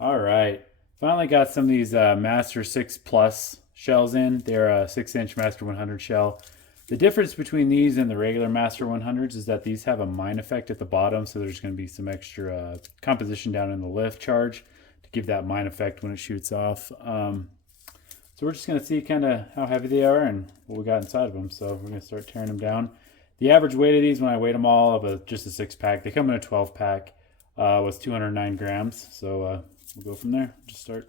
All right. Finally got some of these Master 6 Plus shells in. They're a 6-inch Master 100 shell. The difference between these and the regular Master 100s is that these have a mine effect at the bottom, so there's going to be some extra composition down in the lift charge to give that mine effect when it shoots off. So we're just going to see kind of how heavy they are and what we got inside of them. So we're going to start tearing them down. The average weight of these, when I weighed them all, of just a 6-pack, they come in a 12-pack, was 209 grams. So we'll go from there. Just start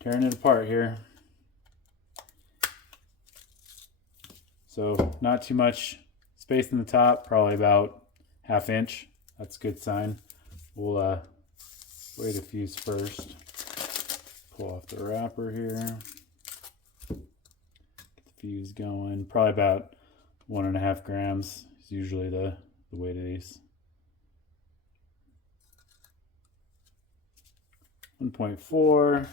tearing it apart here. So not too much space in the top, probably about 1/2 inch. That's a good sign. We'll weigh the fuse first. Pull off the wrapper here. Get the fuse going. Probably about 1.5 grams is usually the weight of these. 1.4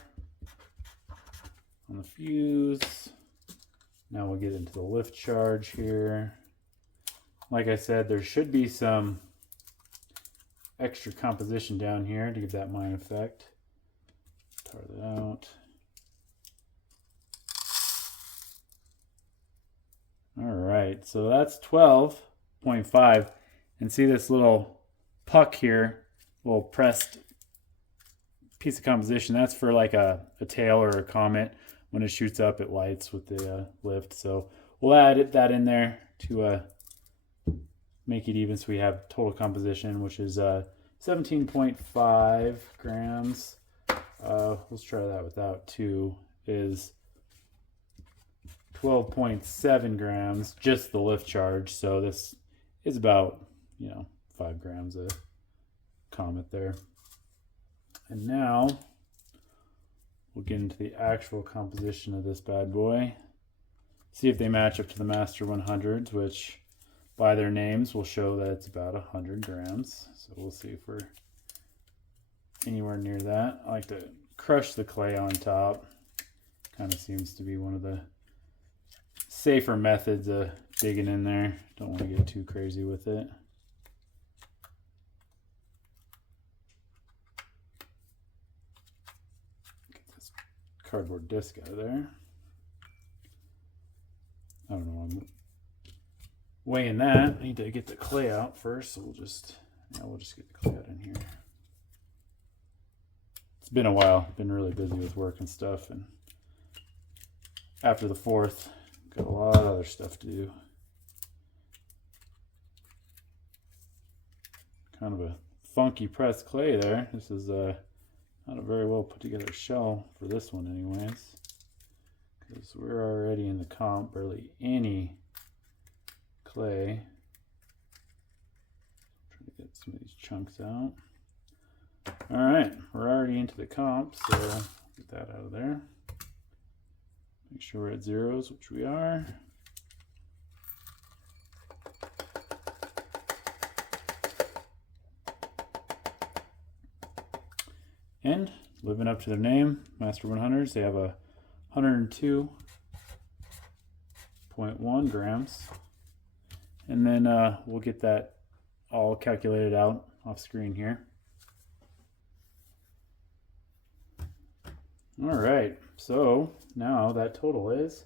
on the fuse. Now we'll get into the lift charge here. Like I said, there should be some extra composition down here to give that mine effect. Tar that out. All right, so that's 12.5. And see this little puck here, little pressed piece of composition. That's for like a tail or a comet. When it shoots up, it lights with the lift. So we'll add that in there to make it even, so we have total composition, which is 17.5 grams. Let's try that without 2, is 12.7 grams, just the lift charge. So this is about, 5 grams of comet there. And now we'll get into the actual composition of this bad boy. See if they match up to the Master 100s, which by their names will show that it's about 100 grams. So we'll see if we're anywhere near that. I like to crush the clay on top. Kind of seems to be one of the safer methods of digging in there. Don't want to get too crazy with it. Cardboard disc out of there. I don't know, I'm weighing that. I need to get the clay out first, so we'll just get the clay out in here. It's been a while. Been really busy with work and stuff, and after the 4th, got a lot of other stuff to do. Kind of a funky pressed clay there. This is not a very well put together shell for this one anyways, because we're already in the comp, barely any clay. Trying to get some of these chunks out. All right, we're already into the comp, so get that out of there. Make sure we're at zeros, which we are. And living up to their name, Master 100s, they have a 102.1 grams. And then we'll get that all calculated out off screen here. All right, so now that total is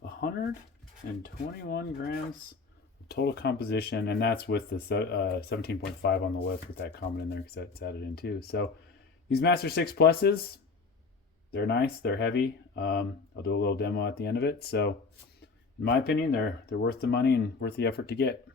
121 grams of total composition, and that's with the 17.5 on the lift with that comment in there because that's added in too. So these Master 6 Pluses, they're nice, they're heavy. I'll do a little demo at the end of it. So in my opinion, they're worth the money and worth the effort to get.